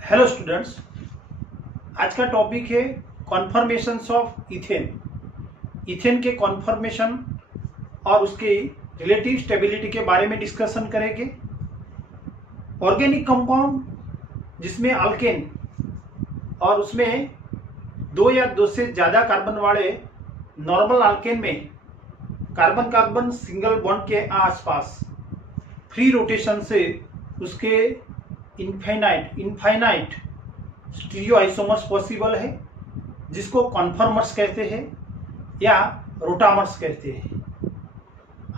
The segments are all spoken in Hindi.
हेलो स्टूडेंट्स, आज का टॉपिक है कॉन्फर्मेशंस ऑफ इथेन। इथेन के कॉन्फर्मेशन और उसके रिलेटिव स्टेबिलिटी के बारे में डिस्कशन करेंगे। ऑर्गेनिक कंपाउंड जिसमें अल्केन और उसमें दो या दो से ज़्यादा कार्बन वाले नॉर्मल अल्केन में कार्बन कार्बन सिंगल बॉन्ड के आसपास फ्री रोटेशन से उसके इनफाइनाइट स्टीरियो आइसोमर्स पॉसिबल है, जिसको कॉन्फर्मर्स कहते हैं या रोटामर्स कहते हैं।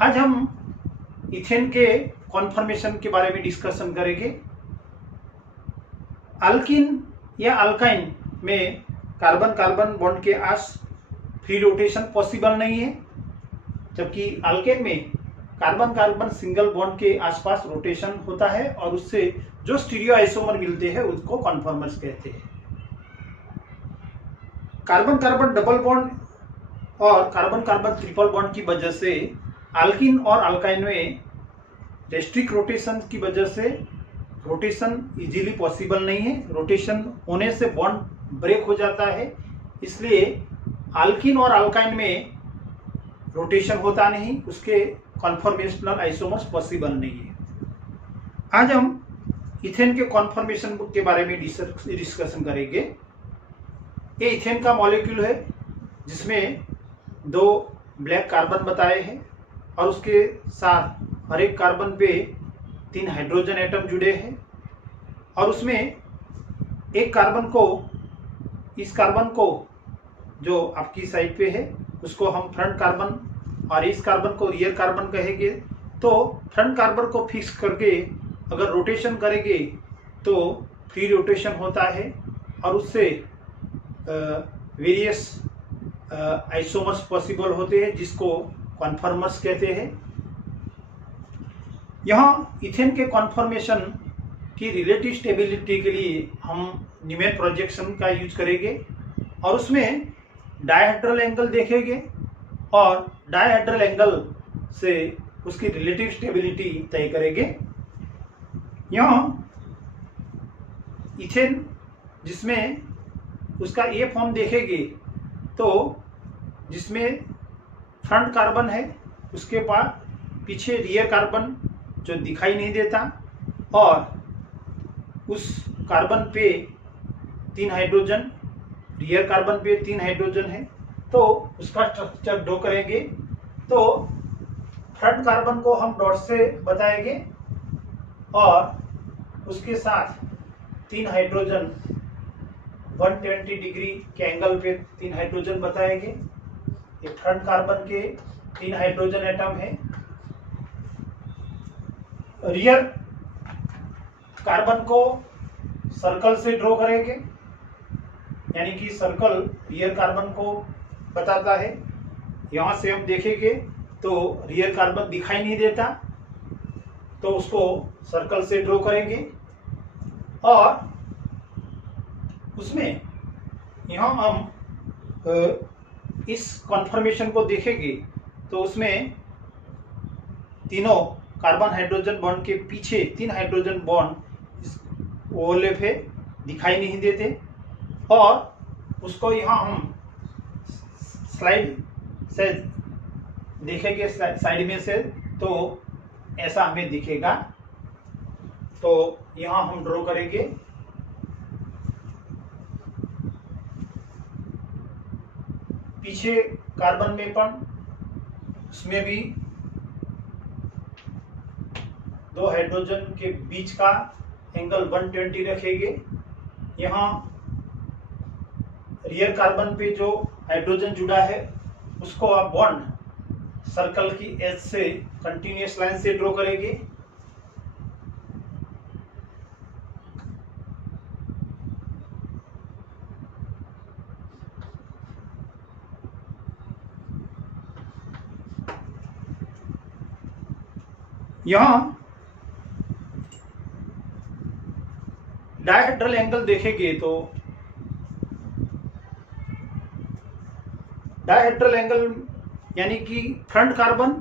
आज हम इथेन के कॉन्फर्मेशन के बारे में डिस्कशन करेंगे। अल्किन या अल्काइन में कार्बन कार्बन बॉन्ड के आस फ्री रोटेशन पॉसिबल नहीं है, जबकि अल्केन में कार्बन कार्बन सिंगल बॉन्ड के आसपास रोटेशन होता है और उससे जो स्टीरियो आइसोमर मिलते हैं उसको कॉन्फर्मर्स कहते हैं। कार्बन कार्बन डबल बॉन्ड और कार्बन कार्बन ट्रिपल बॉन्ड की वजह से अल्किन और अल्काइन में रेस्ट्रिक्ट रोटेशन की वजह से रोटेशन इजीली पॉसिबल नहीं है। रोटेशन होने से बॉन्ड ब्रेक हो जाता है, इसलिए अल्किन और अल्काइन में रोटेशन होता नहीं, उसके कॉन्फर्मेशनल आइसोमर्स पॉसिबल नहीं है। आज हम इथेन के कॉन्फर्मेशन के बारे में डिस्कशन करेंगे। ये इथेन का मॉलिक्यूल है जिसमें दो ब्लैक कार्बन बताए हैं और उसके साथ हर एक कार्बन पे 3 हाइड्रोजन एटम जुड़े हैं और उसमें एक कार्बन को, इस कार्बन को जो आपकी साइड पे है उसको हम फ्रंट कार्बन और इस कार्बन को रियर कार्बन कहेंगे। तो फ्रंट कार्बन को फिक्स करके अगर रोटेशन करेंगे तो फ्री रोटेशन होता है और उससे वेरियस आइसोमर्स पॉसिबल होते हैं, जिसको कॉन्फर्मर्स कहते हैं। यहाँ इथेन के कॉन्फर्मेशन की रिलेटिव स्टेबिलिटी के लिए हम न्यूमेन प्रोजेक्शन का यूज करेंगे और उसमें डायहेड्रल एंगल देखेंगे और डायहेड्रल एंगल से उसकी रिलेटिव स्टेबिलिटी तय करेंगे। यहाँ इथेन जिसमें उसका ये फॉर्म देखेंगे तो जिसमें फ्रंट कार्बन है उसके पास पीछे रियर कार्बन जो दिखाई नहीं देता और उस कार्बन पे 3 हाइड्रोजन, रियर कार्बन पे 3 हाइड्रोजन है, तो उसका स्ट्रक्चर ड्रॉ करेंगे। तो फ्रंट कार्बन को हम डॉट से बताएंगे और उसके साथ 3 हाइड्रोजन 120 डिग्री के एंगल पे 3 हाइड्रोजन बताएंगे। ये फ्रंट कार्बन के 3 हाइड्रोजन एटम है। रियर कार्बन को सर्कल से ड्रॉ करेंगे, यानी कि सर्कल रियर कार्बन को बताता है। यहाँ से हम देखेंगे तो रियर कार्बन दिखाई नहीं देता, तो उसको सर्कल से ड्रॉ करेंगे और उसमें यहाँ हम इस कॉन्फर्मेशन को देखेंगे तो उसमें तीनों कार्बन हाइड्रोजन बॉन्ड के पीछे 3 हाइड्रोजन बॉन्ड ओवरलैप है, दिखाई नहीं देते और उसको यहाँ हम स्लाइड से देखेंगे, साइड में से, तो ऐसा हमें दिखेगा। तो यहाँ हम ड्रॉ करेंगे। पीछे कार्बन में उसमें भी 2 हाइड्रोजन के बीच का एंगल 120 रखेंगे। यहाँ रियर कार्बन पे जो हाइड्रोजन जुड़ा है उसको आप बॉन्ड सर्कल की एज से कंटिन्यूअस लाइन से ड्रॉ करेंगे। यहाँ डायहेड्रल एंगल देखेंगे तो डायहेड्रल एंगल यानी कि फ्रंट कार्बन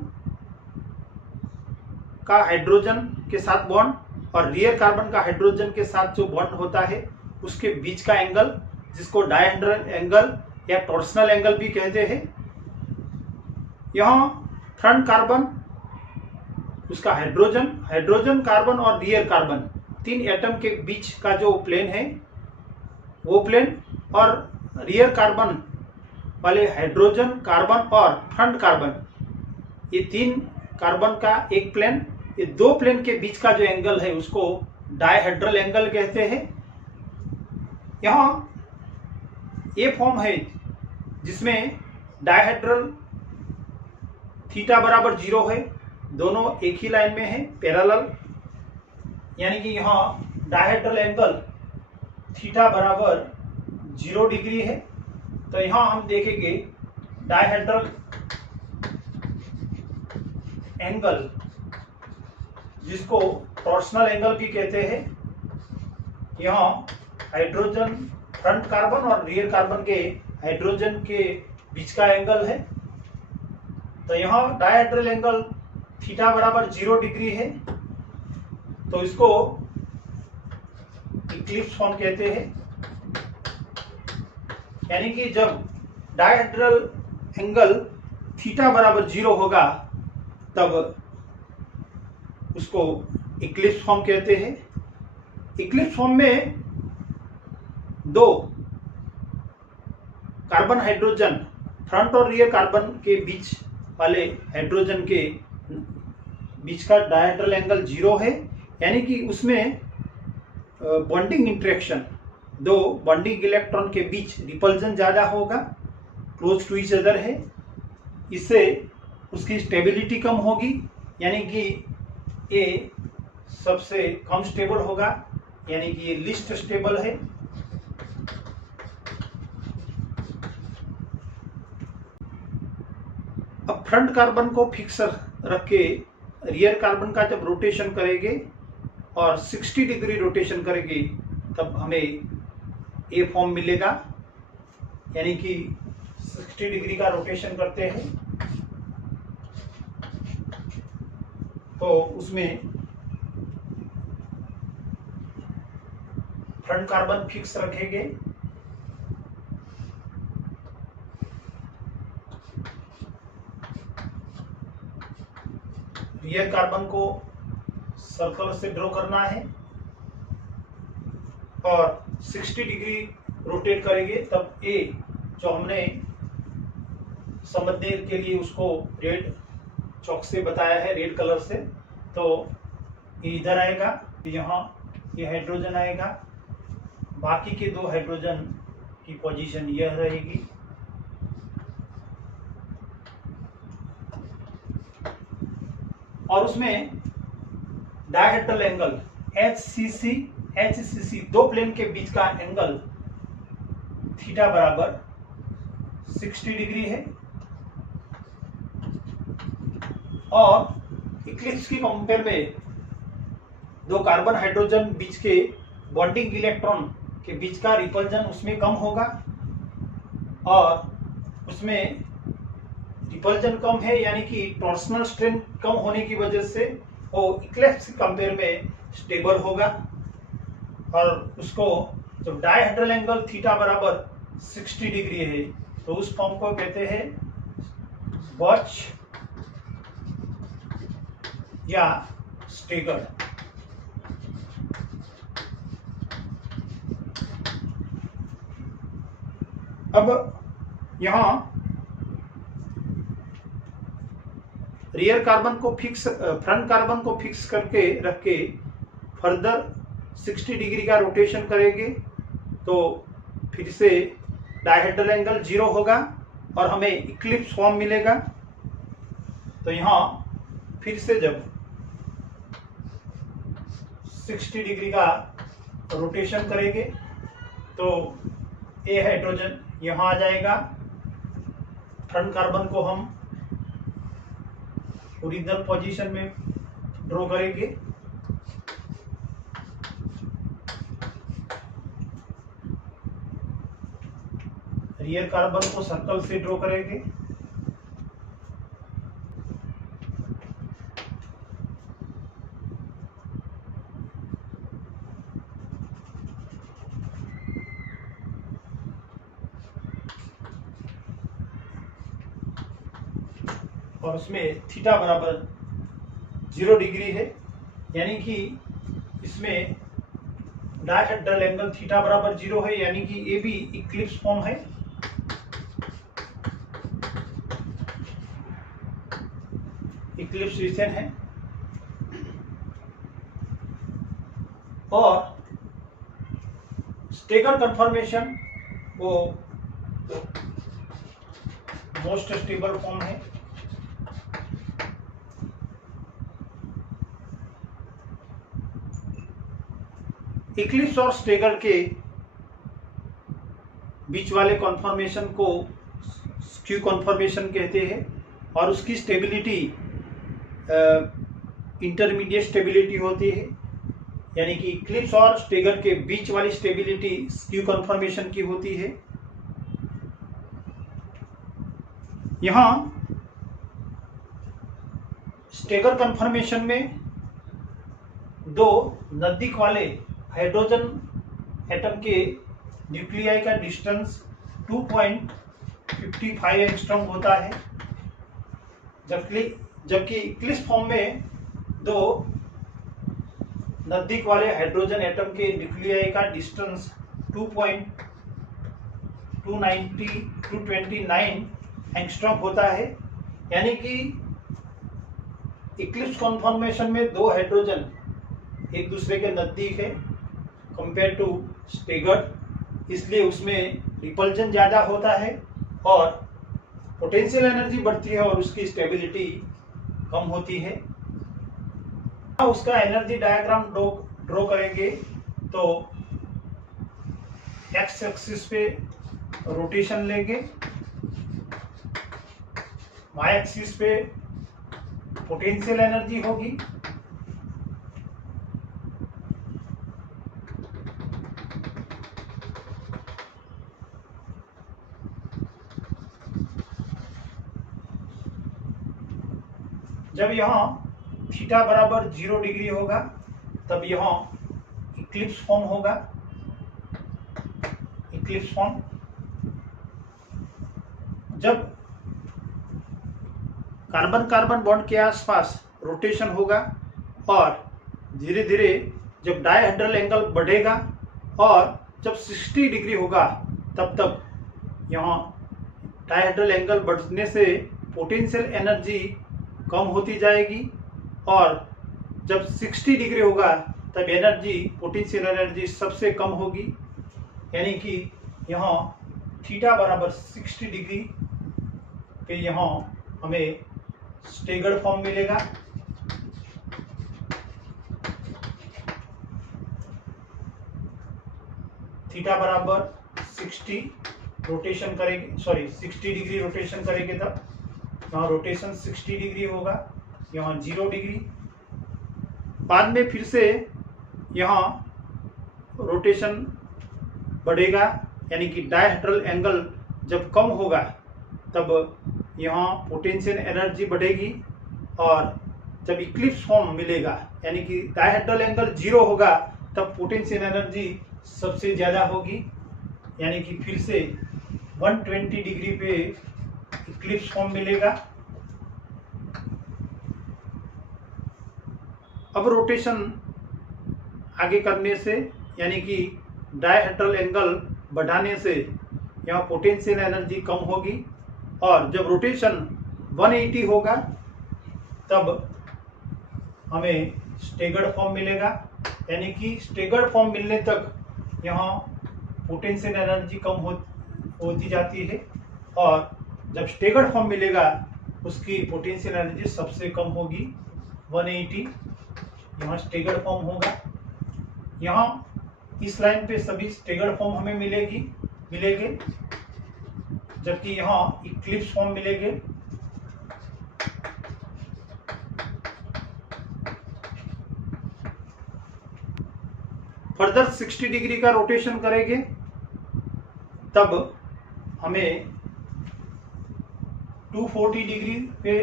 का हाइड्रोजन के साथ बॉन्ड और रियर कार्बन का हाइड्रोजन के साथ जो बॉन्ड होता है उसके बीच का एंगल, जिसको डायहेड्रल एंगल या टॉर्सनल एंगल भी कहते हैं। यहाँ फ्रंट कार्बन, उसका हाइड्रोजन कार्बन और रियर कार्बन, तीन एटम के बीच का जो प्लेन है वो प्लेन, और रियर कार्बन वाले हाइड्रोजन कार्बन और फ्रंट कार्बन, ये तीन कार्बन का एक प्लेन, ये दो प्लेन के बीच का जो एंगल है उसको डायहेड्रल एंगल कहते हैं। यहाँ ये फॉर्म है जिसमें डायहेड्रल थीटा बराबर 0 है, दोनों एक ही लाइन में है, पैरेलल, यानी कि यहाँ डायहेड्रल एंगल थीटा बराबर 0 डिग्री है। तो यहाँ हम देखेंगे डायहेड्रल एंगल, जिसको टॉर्सनल एंगल भी कहते हैं, यहाँ हाइड्रोजन फ्रंट कार्बन और रियर कार्बन के हाइड्रोजन के बीच का एंगल है। तो यहाँ डायहेड्रल एंगल थीटा बराबर 0 डिग्री है, तो इसको इक्लिप्स फॉर्म कहते हैं। यानी कि जब डायहेड्रल एंगल थीटा बराबर 0 होगा तब उसको इक्लिप्स फॉर्म कहते हैं। इक्लिप्स फॉर्म में दो कार्बन हाइड्रोजन, फ्रंट और रियर कार्बन के बीच वाले हाइड्रोजन के बीच का डायहेड्रल एंगल 0 है, यानी कि उसमें बॉन्डिंग इंटरेक्शन, दो बॉन्डिंग इलेक्ट्रॉन के बीच रिपल्जन ज़्यादा होगा, क्लोज टू ईच अदर है, इससे उसकी स्टेबिलिटी कम होगी, यानी कि ये सबसे कम स्टेबल होगा, यानी कि ये लीस्ट स्टेबल है। अब फ्रंट कार्बन को फिक्स रख के रियर कार्बन का जब रोटेशन करेंगे और 60 डिग्री रोटेशन करेंगे तब हमें ए फॉर्म मिलेगा, यानी कि 60 डिग्री का रोटेशन करते हैं तो उसमें फ्रंट कार्बन फिक्स रखेंगे, रियर कार्बन को सर्कल से ड्रॉ करना है और 60 डिग्री रोटेट करेंगे तब ए जो हमने समझने के लिए उसको रेड चौक से बताया है, रेड कलर से, तो ये इधर आएगा, यहाँ ये हाइड्रोजन आएगा, बाकी के दो हाइड्रोजन की पोजीशन यह रहेगी। और उसमें डायहेड्रल एंगल HCC दो प्लेन के बीच का एंगल थीटा बराबर 60 डिग्री है। और इक्लिप्स की कंपेयर में दो कार्बन हाइड्रोजन बीच के बॉन्डिंग इलेक्ट्रॉन के बीच का रिपल्जन उसमें कम होगा, और उसमें रिपल्जन कम है, यानी कि टॉर्सनल स्ट्रेन कम होने की वजह से वो इक्लिप्स की कंपेयर में स्टेबल होगा। और उसको जब डायहेड्रल एंगल थीटा बराबर 60 डिग्री है तो उस फॉर्म को कहते हैं बर्च या स्टेगर्ड। अब यहां रियर कार्बन को फिक्स, फ्रंट कार्बन को फिक्स करके रख के फर्दर 60 डिग्री का रोटेशन करेंगे तो फिर से डायहेड्रल एंगल 0 होगा और हमें इक्लिप्स फॉर्म मिलेगा। तो यहाँ फिर से जब 60 डिग्री का रोटेशन करेंगे तो ए हाइड्रोजन यहाँ आ जाएगा, फ्रंट कार्बन को हम ओरिजिनल पोजीशन में ड्रॉ करेंगे, रियर कार्बन को सर्कल से ड्रॉ करेंगे, और उसमें थीटा बराबर 0 डिग्री है, यानी कि इसमें डायहेड्रल एंगल थीटा बराबर 0 है, यानी कि ये भी इक्लिप्स फॉर्म है। इक्लिप्स रीजन है। और स्टेगर कन्फर्मेशन वो मोस्ट स्टेबल फॉर्म है। इक्लिप्स और स्टेगर के बीच वाले कॉन्फर्मेशन को स्क्यू कॉन्फर्मेशन कहते हैं, और उसकी स्टेबिलिटी इंटरमीडिएट स्टेबिलिटी होती है, यानी कि इक्लिप्स और स्टेगर के बीच वाली स्टेबिलिटी स्क्यू कन्फर्मेशन की होती है। यहां स्टेगर कन्फर्मेशन में दो नजदीक वाले हाइड्रोजन एटम के न्यूक्लियाई का डिस्टेंस 2.55 एंगस्ट्रॉम होता है, जबकि इक्लिप्स फॉर्म में दो नजदीक वाले हाइड्रोजन एटम के न्यूक्लियाई का डिस्टेंस 2.229 एंगस्ट्रॉम होता है, यानी कि इक्लिप्स कॉन्फर्मेशन में दो हाइड्रोजन एक दूसरे के नजदीक है कंपेयर टू स्टेगर, इसलिए उसमें रिपल्जन ज्यादा होता है और पोटेंशियल एनर्जी बढ़ती है और उसकी स्टेबिलिटी कम होती है। उसका एनर्जी डायग्राम ड्रॉ करेंगे तो एक्स एक्सिस पे रोटेशन लेंगे, वाई एक्सिस पे पोटेंशियल एनर्जी होगी, जब यहाँ थीटा बराबर 0 डिग्री होगा तब यहाँ इक्लिप्स फॉर्म होगा। इक्लिप्स फॉर्म जब कार्बन कार्बन बॉन्ड के आसपास रोटेशन होगा और धीरे धीरे जब डायहेड्रल एंगल बढ़ेगा और जब 60 डिग्री होगा तब तक यहाँ डायहेड्रल एंगल बढ़ने से पोटेंशियल एनर्जी कम होती जाएगी और जब 60 डिग्री होगा तब एनर्जी पोटेंशियल एनर्जी सबसे कम होगी, यानी कि यहाँ थीटा बराबर 60 डिग्री पे यहाँ हमें स्टेगर्ड फॉर्म मिलेगा। थीटा बराबर 60 रोटेशन करेंगे, 60 डिग्री रोटेशन करेंगे तब यहाँ रोटेशन 60 डिग्री होगा, यहाँ 0 डिग्री। बाद में फिर से यहाँ रोटेशन बढ़ेगा, यानी कि डायहेड्रल एंगल जब कम होगा तब यहाँ पोटेंशियल एनर्जी बढ़ेगी और जब इक्लिप्स फॉर्म मिलेगा यानी कि डायहेड्रल एंगल 0 होगा तब पोटेंशियल एनर्जी सबसे ज़्यादा होगी, यानी कि फिर से 120 डिग्री पे इक्लिप्स फॉर्म मिलेगा। अब रोटेशन आगे करने से यानी कि डायहेड्रल एंगल बढ़ाने से यहाँ पोटेंशियल एनर्जी कम होगी और जब रोटेशन 180 होगा तब हमें स्टेगर्ड फॉर्म मिलेगा, यानी कि स्टेगर्ड फॉर्म मिलने तक यहाँ पोटेंशियल एनर्जी कम होती जाती है और जब स्टेगर्ड फॉर्म मिलेगा उसकी पोटेंशियल एनर्जी सबसे कम होगी 180। यहाँ स्टेगर्ड फॉर्म होगा, यहाँ इस लाइन पे सभी स्टेगर्ड फॉर्म हमें मिलेंगे, जबकि यहाँ इक्लिप्स फॉर्म मिलेंगे। फर्दर 60 डिग्री का रोटेशन करेंगे तब हमें 240 डिग्री पे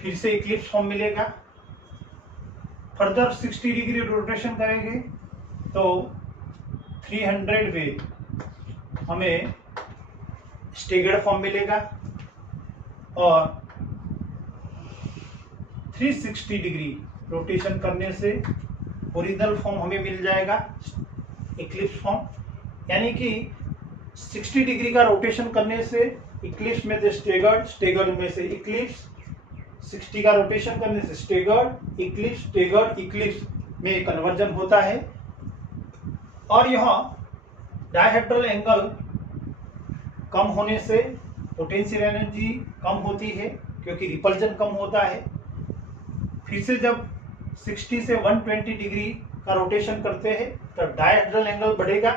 फिर से इक्लिप्स फॉर्म मिलेगा। फर्दर 60 डिग्री रोटेशन करेंगे तो 300 पे हमें स्टेगर्ड फॉर्म मिलेगा, और 360 डिग्री रोटेशन करने से ओरिजिनल फॉर्म हमें मिल जाएगा इक्लिप्स फॉर्म। यानी कि 60 डिग्री का रोटेशन करने से इक्लिप्स में से स्टेगर्ड, स्टेगर्ड में से इक्लिप्स, 60 का रोटेशन करने से स्टेगर्ड, इक्लिप्स, स्टेगर्ड, इक्लिप्स में कन्वर्जन होता है। और यहाँ डायहेड्रल एंगल कम होने से पोटेंशियल एनर्जी कम होती है क्योंकि रिपल्जन कम होता है। फिर से जब 60 से 120 डिग्री का रोटेशन करते हैं तब डायहेड्रल एंगल बढ़ेगा,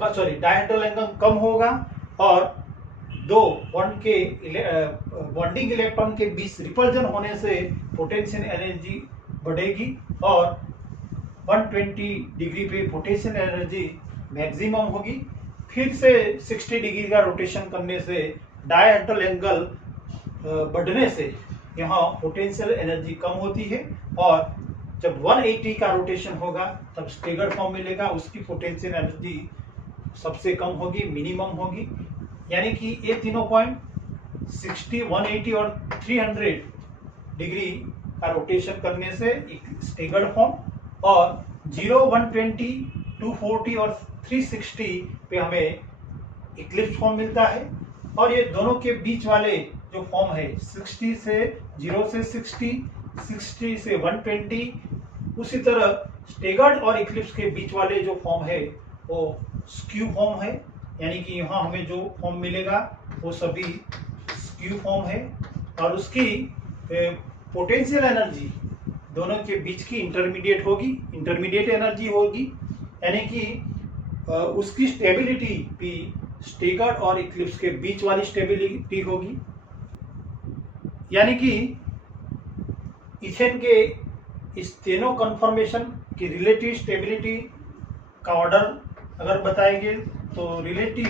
डायहेड्रल एंगल कम होगा और दो बॉन्डिंग इलेक्ट्रॉन के बीच रिपल्जन होने से पोटेंशियल एनर्जी बढ़ेगी और 120 डिग्री पे पोटेंशियल एनर्जी मैक्सिमम होगी। फिर से 60 डिग्री का रोटेशन करने से डायहेड्रल एंगल बढ़ने से यहाँ पोटेंशियल एनर्जी कम होती है और जब 180 का रोटेशन होगा तब स्टेगर्ड फॉर्म मिलेगा, उसकी पोटेंशियल एनर्जी सबसे कम होगी, मिनिमम होगी। यानी कि ये तीनों पॉइंट 60, 180 और 300 डिग्री का रोटेशन करने से स्टेगर्ड फॉर्म और 0, 120, 240 और 360 पे हमें इक्लिप्स फॉर्म मिलता है। और ये दोनों के बीच वाले जो फॉर्म है 60 से 0 से 60, 60 से 120, उसी तरह स्टेगर्ड और इक्लिप्स के बीच वाले जो फॉर्म है वो स्क्यू फॉर्म है। यानी कि यहाँ हमें जो फॉर्म मिलेगा वो सभी स्क्यू फॉर्म है और उसकी पोटेंशियल एनर्जी दोनों के बीच की इंटरमीडिएट एनर्जी होगी। यानी कि उसकी स्टेबिलिटी भी स्टेगर्ड और इक्लिप्स के बीच वाली स्टेबिलिटी होगी। यानी कि इथेन के इस तीनों कन्फर्मेशन की रिलेटिव स्टेबिलिटी का ऑर्डर अगर बताएंगे तो relative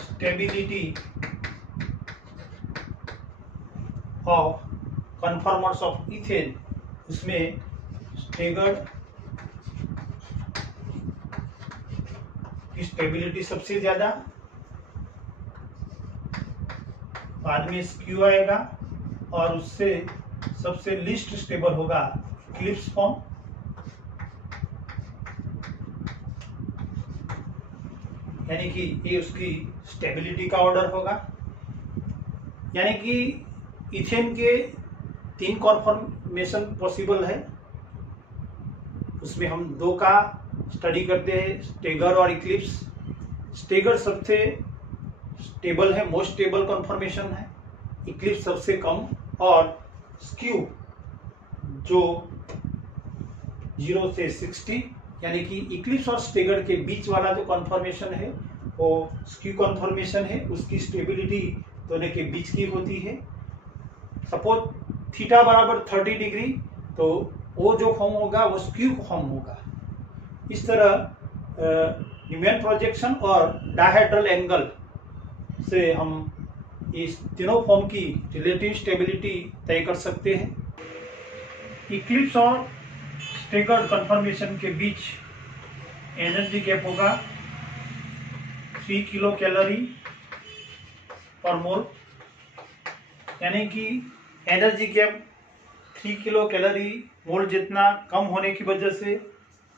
stability of conformers of ethane, उसमें स्टेगर्ड की स्टेबिलिटी सबसे ज्यादा, बाद में स्क्यू आएगा और उससे सबसे लीस्ट स्टेबल होगा इक्लिप्स फॉर्म। यानी कि ये उसकी स्टेबिलिटी का ऑर्डर होगा। यानी कि इथेन के 3 कॉन्फर्मेशन पॉसिबल है, उसमें हम 2 का स्टडी करते हैं, स्टेगर्ड और इक्लिप्स। स्टेगर्ड सबसे स्टेबल है, मोस्ट स्टेबल कॉन्फर्मेशन है, इक्लिप्स सबसे कम और स्क्यू जो 0 से 60 यानी कि इक्लिप्स और स्टेगर्ड के बीच वाला जो कॉन्फर्मेशन है वो स्क्यू कॉन्फर्मेशन है, उसकी स्टेबिलिटी दोनों के बीच की होती है। सपोज थीटा बराबर 30 डिग्री तो वो जो फॉर्म होगा वो स्क्यू फॉर्म होगा। इस तरह न्यूमैन प्रोजेक्शन और डायहेड्रल एंगल से हम इस तीनों फॉर्म की रिलेटिव स्टेबिलिटी तय कर सकते हैं। इक्लिप्स और स्टेगर्ड कन्फर्मेशन के बीच एनर्जी गैप होगा 3 किलो कैलोरी पर मोल। यानी कि एनर्जी गैप 3 किलो कैलोरी मोल जितना कम होने की वजह से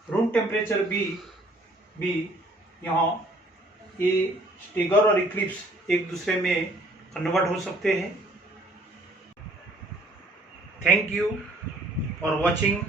रूम टेम्परेचर भी यहाँ ये स्टेगर्ड और इक्लिप्स एक दूसरे में कन्वर्ट हो सकते हैं। Thank you for watching